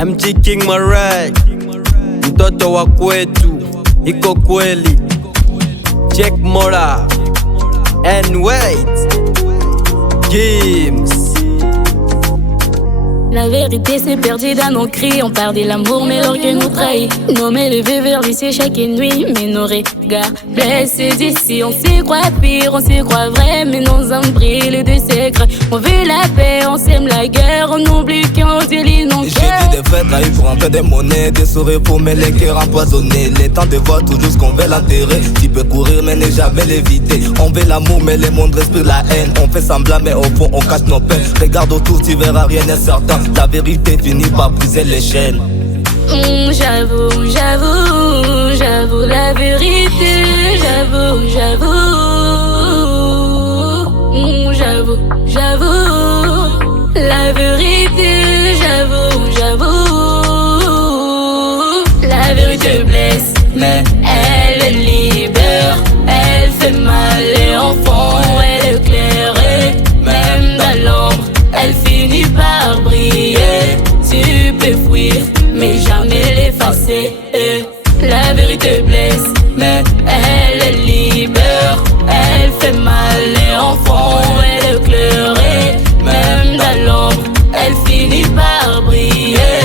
MG King Marek, mtoto wa kwetu, iko kweli. Check Mora and wait Games. La vérité s'est perdue dans nos cris. On parle de l'amour mais l'orgueil nous trahit. Nos mains levées vers lui c'est chaque nuit. Mais nos regards blessés d'ici. On s'y croit pire, on s'y croit vrai. Mais nos âmes brillent de secrets. On veut la paix, on sème la guerre. On oublie qu'on délie nos cœurs. J'ai vu des faits trahis pour un peu de monnaie. Des sourires pour mes les cœurs empoisonnés. Les temps de voir toujours ce qu'on veut l'enterrer. Tu peux courir mais ne jamais l'éviter. On veut l'amour mais les mondes respirent la haine. On fait semblant mais au fond on cache nos peines. Regarde autour tu verras rien n'est certain. La vérité finit par briser les chaînes. J'avoue la vérité. J'avoue la vérité. La vérité blesse, mais elle libère. Elle fait mal et en fond elle éclaire. Même dans l'ombre, elle finit par briller. Tu peux fuir, mais jamais l'effacer. La vérité blesse, mais elle libère. Elle fait mal et en fond elle éclaire. Même dans l'ombre, elle finit par briller.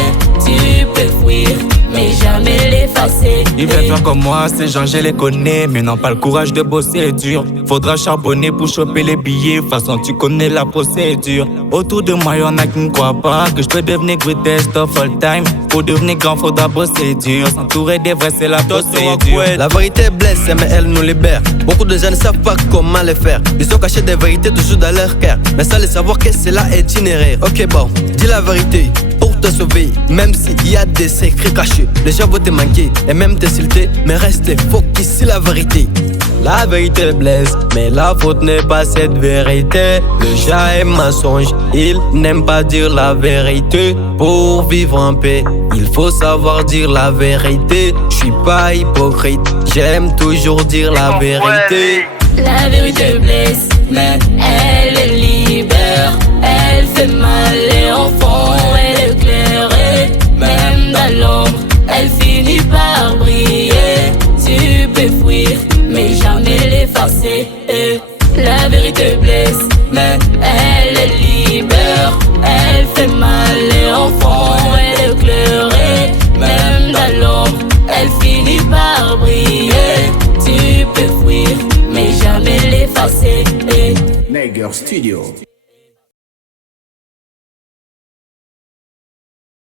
Tu peux fuir, mais jamais l'effacer. Ils veulent faire comme moi, ces gens je les connais, mais n'ont pas le courage de bosser dur. Faudra charbonner pour choper les billets, façon tu connais la procédure. Autour de moi y'en a qui ne croient pas que je peux devenir greatest of all time. Pour devenir grand faudra bosser dur, s'entourer des vrais c'est la procédure. La vérité blesse mais elle nous libère. Beaucoup de gens ne savent pas comment le faire. Ils ont caché des vérités toujours dans leur cœur, mais sans le savoir que cela est une erreur. Ok bon, dis la vérité pour te sauver. Même s'il y a des secrets cachés, les gens vont te manquer et même t'insulter, mais reste focus sur la vérité. La vérité blesse, mais la faute n'est pas cette vérité. Le chat est mensonge, il n'aime pas dire la vérité. Pour vivre en paix, il faut savoir dire la vérité. Je suis pas hypocrite, j'aime toujours dire la vérité. La vérité blesse, mais elle libère. Elle fait mal et en fond elle éclaire. Même dans l'ombre, elle finit par briller. Tu peux fuir, mais jamais l'effacer. La vérité blesse, mais elle libère. Elle fait mal et en fond elle éclaire. Même dans l'ombre, elle finit par briller. Tu peux fuir, mais jamais l'effacer. Nager Studio.